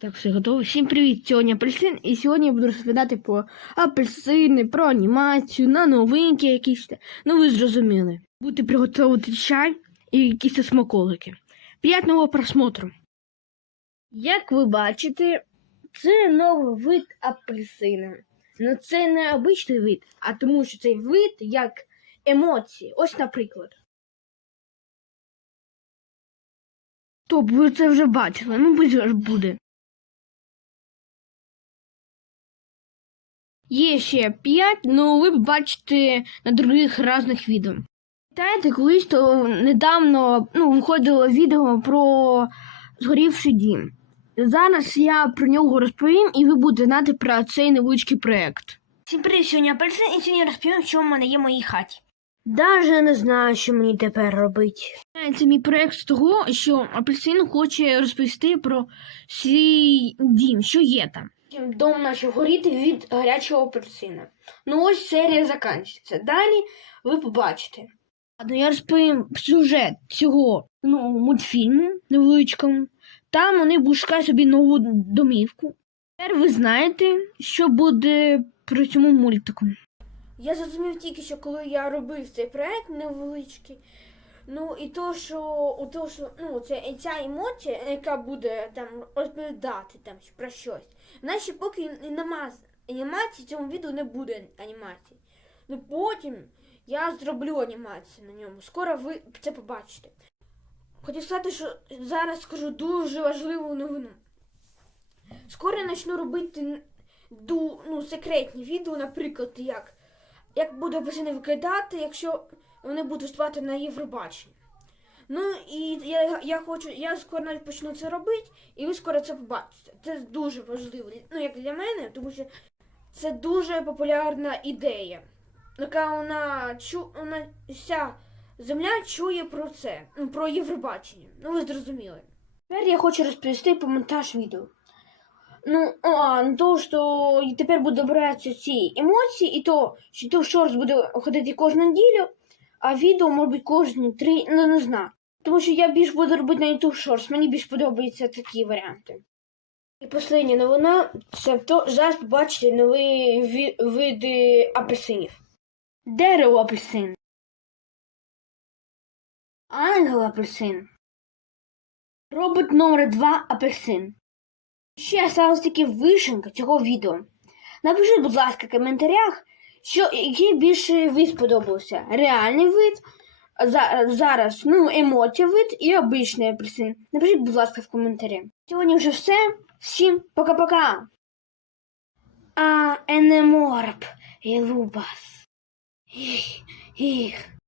Так, все готово. Всім привіт! Сьогодні апельсин, і сьогодні я буду розповідати про апельсини, про анімацію, на новинки якісь. Ну, ви зрозуміли. Будете приготувати чай і якісь смаколики. Приятного просмотру. Як ви бачите, це новий вид апельсина. Ну це не обичний вид, а тому що цей вид як емоції. Ось, наприклад. Топ, ви це вже бачили, ну буде. Є ще 5, ну ви бачите на других різних відео. Пам'ятаєте, колись то недавно ну, виходило відео про згорівший дім. Зараз я про нього розповім, і ви будете знати про цей невеличкий проєкт. Всім привіт, сьогодні апельсин, і сьогодні розповім, що в мене є в моїй хаті. Даже не знаю, що мені тепер робити. Це мій проєкт з того, що апельсин хоче розповісти про свій дім, що є там. Дом почав горіти від гарячого апельсина. Ну ось серія закінчиться. Далі ви побачите. Ладно, я розповім сюжет цього ну, мультфільму невеличкому. Там вони будуть собі нову домівку. Тепер ви знаєте, що буде при цьому мультику. Я зрозумів тільки, що коли я робив цей проект невеличкий, ну і то, що у то, що ну, це ця емоція, яка буде там розповідати там про щось. Ще поки нема анімації, цьому відео не буде анімації. Ну потім я зроблю анімацію на ньому. Скоро ви це побачите. Хочу сказати, що зараз скажу дуже важливу новину. Скоро я почну робити ну, секретні відео, наприклад, як, як буду апельсини викидати, якщо вони будуть виступати на Євробаченні. Ну і я, я хочу, я скоро навіть почну це робити, і ви скоро це побачите. Це дуже важливо. Ну, як для мене, тому що це дуже популярна ідея. Яка вона чу, вона вся земля чує про це, ну, про Євробачення. Ну, ви зрозуміли. Тепер я хочу розповісти про монтаж відео. Ну, а, ну то, що тепер буде добиратися ці емоції, і то, що то шорт буде ходити кожну неділю, а відео може бути кожні три, ну не знаю. Тому що я більш буду робити на YouTube Shorts, мені більш подобаються такі варіанти. І остання новина це то зараз побачите нові ві- види апельсинів. Дерево апельсин. Ангел апельсин. Робот номер 2 апельсин. Ще осталась тільки вишенка цього відео. Напишіть, будь ласка, в коментарях, що який більше вид сподобався. Реальний вид, за, зараз ну, емоція вид і обичний апельсин. Напишіть, будь ласка, в коментарі. Сьогодні вже все. Всім пока-пока. А енеморб і лубас. Їх, їх.